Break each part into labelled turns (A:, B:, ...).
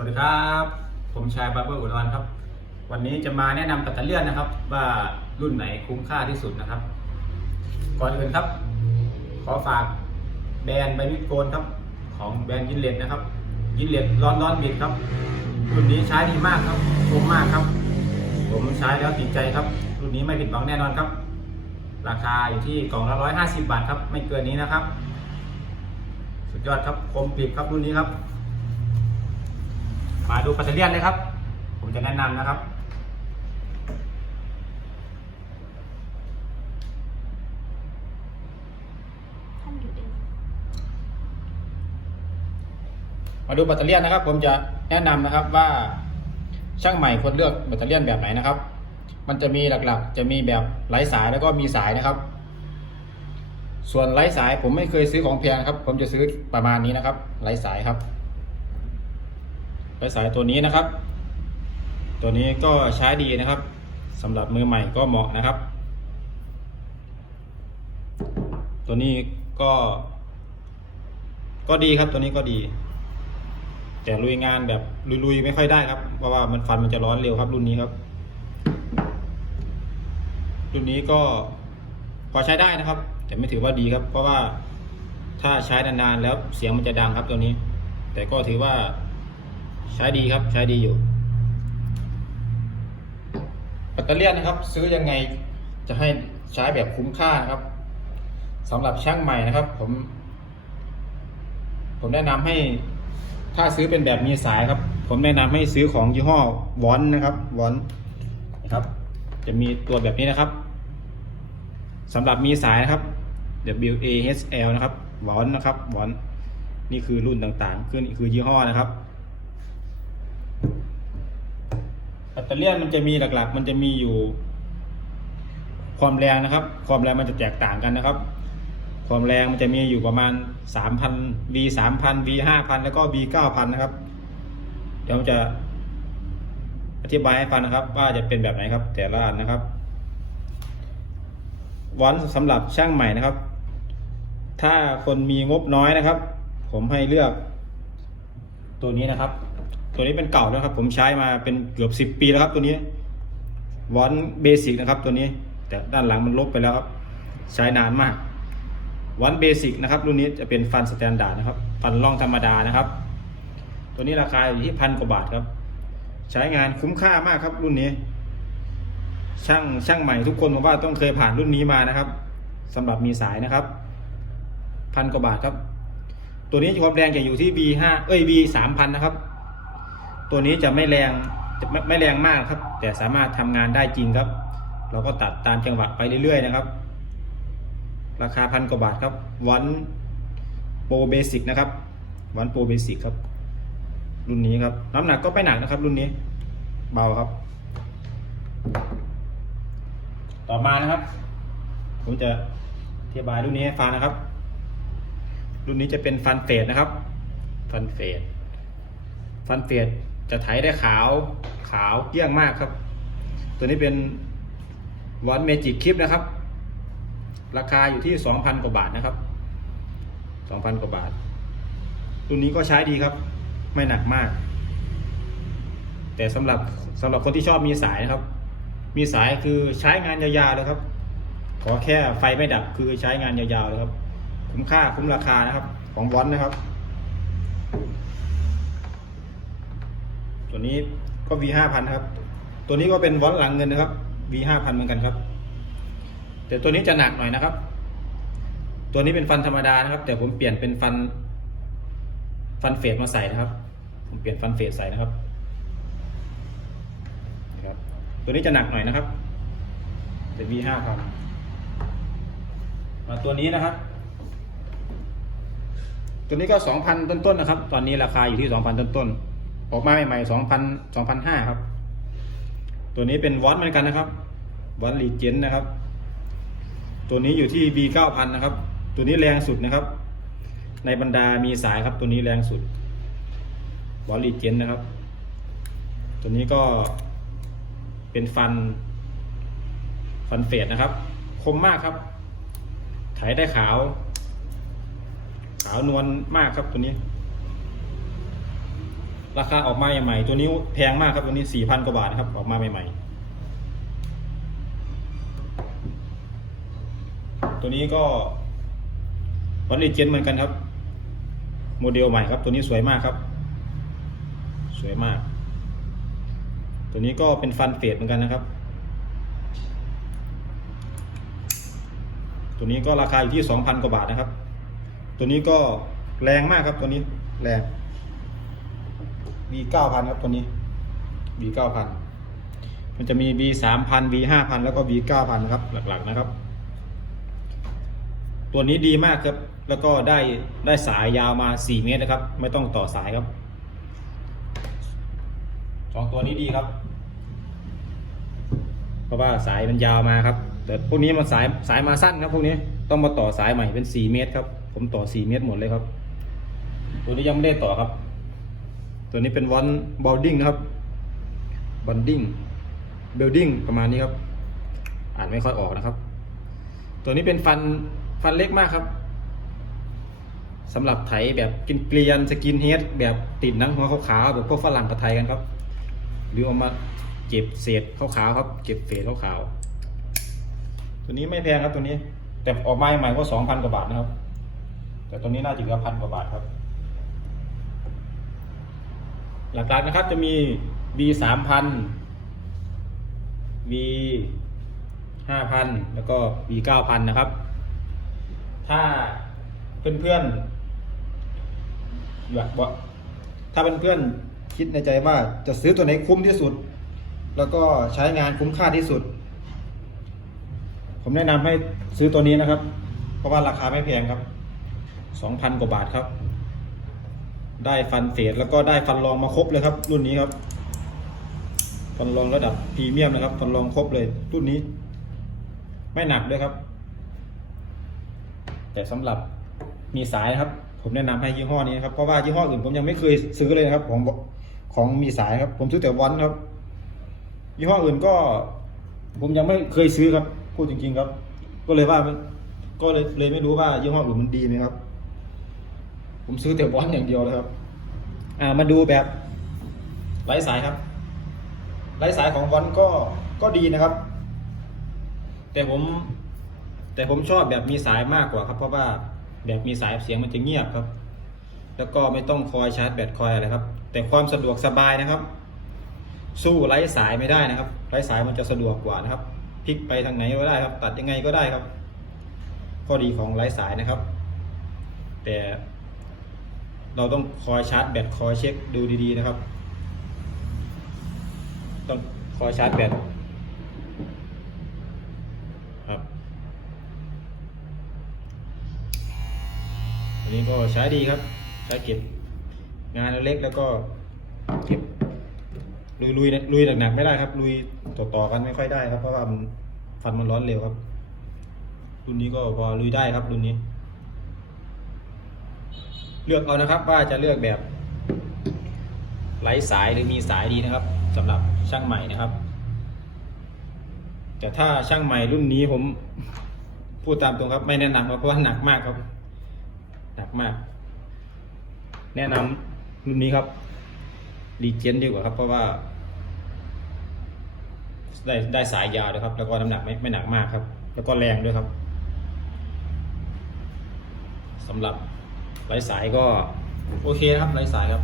A: สวัสดีครับ ผมชายบาร์เบอร์อุดรครับ วันนี้จะมาแนะนำปัตเตอร์เลียนนะครับ ว่ารุ่นไหนคุ้มค่าที่สุดนะครับ ก่อนอื่นครับ ขอฝากแบรนด์ใบมิดโกนครับ ของแบรนด์ยินเลดนะครับ ยินเลดร้อนร้อนบิดครับ รุ่นนี้ใช้ดีมากครับคุ้มมากครับ ผมใช้แล้วติดใจครับ รุ่นนี้ไม่ผิดหวังแน่นอนครับ ราคาอยู่ที่กล่องละร้อยห้าสิบบาทครับ ไม่เกินนี้นะครับ สุดยอดครับคมกริบครับรุ่นนี้ครับ มาดูปัตเตอร์เลียนเลยครับ ผมจะแนะนำนะครับ
B: ท่านอยู่เอง
A: มาดูแบตเตอรี่ยนนะครับ ผมจะแนะนำนะครับว่าช่างใหม่ควรเลือกแบตเตอรี่ยนแบบไหนนะครับ มันจะมีหลักๆ จะมีแบบไร้สายแล้วก็มีสายนะครับ ส่วนไร้สายผมไม่เคยซื้อของแพงครับ ผมจะซื้อประมาณนี้นะครับ ไร้สายครับ ไร้สายตัวนี้นะครับ ตัวนี้ก็ใช้ดีนะครับสำหรับมือใหม่ก็เหมาะนะครับ ตัวนี้ก็ ก็ดีครับตัวนี้ก็ดี แต่ลุยงานแบบลุยๆไม่ค่อยได้ครับ เพราะว่ามันฟันมันจะร้อนเร็วครับ รุ่นนี้ครับ รุ่นนี้ก็พอใช้ได้นะครับ แต่ไม่ถือว่าดีครับ เพราะว่าถ้าใช้นานๆแล้วเสียงมันจะดังครับตัวนี้ แต่ก็ถือว่า ใช้ดีครับ ใช้ดีอยู่แบตเตอรี่ยนนะครับ ซื้อยังไงจะให้ใช้แบบคุ้มค่านะครับสำหรับช่างใหม่นะครับ ผม ผมแนะนำให้ถ้าซื้อเป็นแบบมีสายครับ ผมแนะนำให้ซื้อของยี่ห้อวอนนะครับวอนนะครับ จะมีตัวแบบนี้นะครับสำหรับมีสายนะครับ W A H L นะครับวอนนะครับวอนนี่คือรุ่นต่างๆคือนี่คือยี่ห้อนะครับ แบตเตอรี่มันจะมีหลักๆ มันจะมีอยู่ ความแรงนะครับ ความแรงมันจะแตกต่างกันนะครับ ความแรงมันจะมีอยู่ประมาณ 3,000 V 3,000 V 5,000 แล้วก็ V 9,000 นะครับ เดี๋ยวผมจะอธิบายให้ฟังนะครับ ว่าจะเป็นแบบไหนครับ แต่ละอันนะครับวอนสำหรับช่างใหม่นะครับ ถ้าคนมีงบน้อยนะครับ ผมให้เลือกตัวนี้นะครับ ตัวนี้เป็นเก่าแล้วครับ ผมใช้มาเป็นเกือบ10ปีแล้วครับ ตัวนี้วอนเบสิกนะครับตัวนี้ แต่ด้านหลังมันลบไปแล้วครับ ใช้นานมากวันเบสิกนะครับรุ่นนี้จะเป็นฟันสแตนดาร์ดนะครับ ฟันร่องธรรมดานะครับ ตัวนี้ราคาอยู่ที่พันกว่าบาทครับ ใช้งานคุ้มค่ามากครับ รุ่นนี้ ช่างช่างใหม่ทุกคนผมว่าต้องเคยผ่านรุ่นนี้มานะครับสำหรับมีสายนะครับพันกว่าบาทครับ ตัวนี้ความแรงจะอยู่ที่ V5 เอ้ย V 3,000 นะครับ ตัวนี้จะไม่แรงจะไม่ไม่แรงมากครับ แต่สามารถทำงานได้จริงครับ เราก็ตัดตามจังหวะไปเรื่อยๆนะครับ ราคาพันกว่าบาทครับวันโปรเบสิกนะครับวันโปรเบสิกครับ รุ่นนี้ครับ น้ำหนักก็ไม่หนักนะครับ รุ่นนี้เบาครับ ต่อมานะครับ ผมจะอธิบายรุ่นนี้ให้ฟังนะครับ รุ่นนี้จะเป็นฟันเฟดนะครับ ฟันเฟดฟันเฟด จะไถได้ขาวขาวเกลี้ยงมากครับ ตัวนี้เป็นวันเมจิกคลิปนะครับ ราคาอยู่ที่ 2,000 กว่าบาทนะครับ 2,000 กว่าบาทรุ่นนี้ก็ใช้ดีครับ ไม่หนักมาก แต่สำหรับสำหรับคนที่ชอบมีสายนะครับ มีสายคือใช้งานยาวๆเลยครับ ขอแค่ไฟไม่ดับคือใช้งานยาวๆเลยครับ คุ้มค่าคุ้มราคานะครับ ของวอนนะครับ ตัวนี้ก็ V 5 0 0 0ครับ ตัวนี้ก็เป็นวอนหลังเงินนะครับ V 5 0 0 0เหมือนกันครับ แต่ตัวนี้จะหนักหน่อยนะครับ ตัวนี้เป็นฟันธรรมดานะครับ แต่ผมเปลี่ยนเป็นฟัน ฟันเฟดมาใส่นะครับ ผมเปลี่ยนฟันเฟดใส่นะครับนะครับ ตัวนี้จะหนักหน่อยนะครับ เป็น V ห้าพันมาตัวนี้นะครับ ตัวนี้ก็สองพันต้นๆนะครับ ตอนนี้ราคาอยู่ที่สองพันต้นๆ ออกมาใหม่ๆสองพันสองพันห้าครับ ตัวนี้เป็นวอตเหมือนกันนะครับวอตลีเจนนะครับ ตัวนี้อยู่ที่ V 9 0 0 0นะครับ ตัวนี้แรงสุดนะครับ ในบรรดามีสายครับ ตัวนี้แรงสุดวอลลีเจนนะครับ ตัวนี้ก็เป็นฟัน ฟันเฟดนะครับ คมมากครับไถได้ขาว ขาวนวลมากครับตัวนี้ ราคาออกมาใหม่ๆตัวนี้แพงมากครับตัวนี้สี่พันกว่าบาทนะครับออกมาใหม่ๆตัวนี้ก็วันลีเจนเหมือนกันครับ โมเดลใหม่ครับ ตัวนี้สวยมากครับ สวยมาก ตัวนี้ก็เป็นฟันเฟดเหมือนกันนะครับ ตัวนี้ก็ราคาอยู่ที่สองพันกว่าบาทนะครับ ตัวนี้ก็แรงมากครับตัวนี้แรง V เก้าพันครับตัวนี้ V เก้าพันมันจะมี V สามพัน V ห้าพันแล้วก็ V เก้าพันครับ หลักๆนะครับ ตัวนี้ดีมากครับ แล้วก็ได้ได้สายยาวมา4เมตรนะครับ ไม่ต้องต่อสายครับสองตัวนี้ดีครับ เพราะว่าสายมันยาวมาครับ แต่พวกนี้มันสายสายมาสั้นครับพวกนี้ต้องมาต่อสายใหม่เป็น4เมตรครับ ผมต่อ4เมตรหมดเลยครับ ตัวนี้ยังไม่ได้ต่อครับ ตัวนี้เป็นวันบอลดิ้งนะครับบอลดิ้งเบลดิ้งประมาณนี้ครับ อ่านไม่ค่อยออกนะครับ ตัวนี้เป็นฟันฟันเล็กมากครับสำหรับไถแบบกินเกลียนสกินเฮดแบบติดหนังหัวขาวๆแบบพวกฝรั่งกับไทยกันครับ หรือเอามาเก็บเศษขาวๆครับ เก็บเศษขาวๆตัวนี้ไม่แพงครับตัวนี้ แต่ออกมาใหม่ก็สองพันกว่าบาทนะครับ แต่ตัวนี้น่าจะเหลือพันกว่าบาทครับ หลักๆนะครับจะมี B สามพัน B ห้าพันแล้วก็ B เก้าพันนะครับ ถ้าเพื่อนๆแบบว่าถ้าเพื่อนๆคิดในใจว่าจะซื้อตัวไหนคุ้มที่สุด แล้วก็ใช้งานคุ้มค่าที่สุด ผมแนะนำให้ซื้อตัวนี้นะครับ เพราะว่าราคาไม่แพงครับ 2,000 กว่าบาทครับ ได้ฟันเศษแล้วก็ได้ฟันรองมาครบเลยครับ รุ่นนี้ครับ ฟันรองระดับพรีเมียมนะครับ ฟันรองครบเลย รุ่นนี้ ไม่หนักด้วยครับ แต่สำหรับมีสายครับ ผมแนะนำให้ยี่ห้อนี้ครับเพราะว่ายี่ห้ออื่นผมยังไม่เคยซื้อเลยนะครับ ของของมีสายครับ ผมซื้อแต่วอนครับ ยี่ห้ออื่นก็ ผมยังไม่เคยซื้อครับพูดจริง ๆ ครับ ก็เลยว่าก็เลยเลยไม่รู้ว่ายี่ห้ออื่นมันดีไหมครับ ผมซื้อแต่วอนอย่างเดียวเลยครับ อ่ามาดูแบบไร้สายครับ ไร้สายของวอนก็ก็ดีนะครับ แต่ผม แต่ผมชอบแบบมีสายมากกว่าครับ เพราะว่าแบบมีสายเสียงมันจะเงียบครับ แล้วก็ไม่ต้องคอยชาร์จแบตคอยอะไรครับ แต่ความสะดวกสบายนะครับ สู้ไร้สายไม่ได้นะครับ ไร้สายมันจะสะดวกกว่านะครับพลิกไปทางไหนก็ได้ครับ ตัดยังไงก็ได้ครับ ข้อดีของไร้สายนะครับ แต่ เราต้องคอยชาร์จแบตคอยเช็คดูดีๆนะครับ ต้องคอยชาร์จแบตครับอันนี้ก็ใช้ดีครับ ใช้เก็บงานเล็กแล้วก็เก็บลุยลุยลุยหนักๆไม่ได้ครับ ลุยต่อต่อๆกันไม่ค่อยได้ครับเพราะว่ามันฟันมันร้อนเร็วครับ รุ่นนี้ก็พอลุยได้ครับรุ่นนี้ เลือกเอานะครับว่าจะเลือกแบบไร้สายหรือมีสายดีนะครับสำหรับช่างใหม่นะครับ แต่ถ้าช่างใหม่รุ่นนี้ผมพูดตามตรงครับ ไม่แนะนำครับเพราะว่าหนักมากครับ หนักมาก แนะนำรุ่นนี้ครับรีเจนดีกว่าครับ เพราะว่า ได้ได้สายยาวด้วยครับ แล้วก็น้ำหนักไม่ไม่หนักมากครับ แล้วก็แรงด้วยครับสำหรับ ไร้สายก็โอเคนะครับไร้สายครับ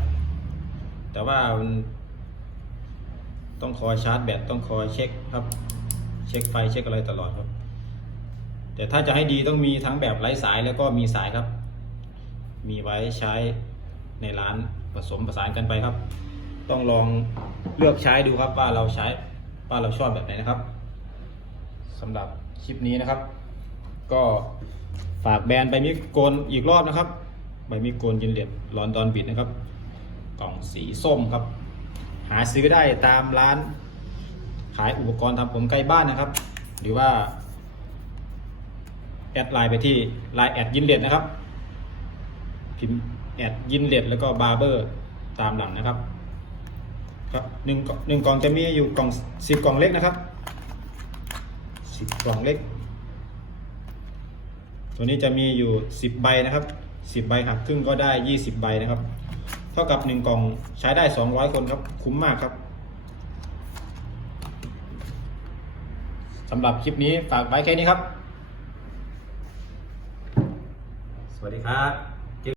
A: แต่ว่าต้องคอยชาร์จแบตต้องคอยเช็คครับ เช็คไฟเช็คอะไรตลอดครับ แต่ถ้าจะให้ดีต้องมีทั้งแบบไร้สายแล้วก็มีสายครับ มีไว้ใช้ในร้านผสมผสานกันไปครับ ต้องลองเลือกใช้ดูครับว่าเราใช้ว่าเราชอบแบบไหนนะครับสำหรับคลิปนี้นะครับ ก็ฝากแบรนด์ใบมีดโกนอีกรอบนะครับ ใบมีโกนยินเหลียดลอนดอนบิดนะครับ กล่องสีส้มครับ หาซื้อได้ตามร้าน ขายอุปกรณ์ทำผมใกล้บ้านนะครับ หรือว่า แอดไลน์ไปที่ไลน์แอดยินเหลดนะครับพิมพ์แอดยินเหลดแล้วก็บาร์เบอร์ตามหลังนะครับครับหนึ่งหนึ่งกล่องจะมีอยู่กล่องสิบกล่องเล็กนะครับสิบกล่องเล็ก ตัวนี้จะมีอยู่สิบใบนะครับ สิบใบหักครึ่งก็ได้ยี่สิบใบนะครับ เท่ากับหนึ่งกล่องใช้ได้สองร้อยคนครับ คุ้มมากครับสำหรับคลิปนี้ฝากไว้แค่นี้ครับ สวัสดีครับ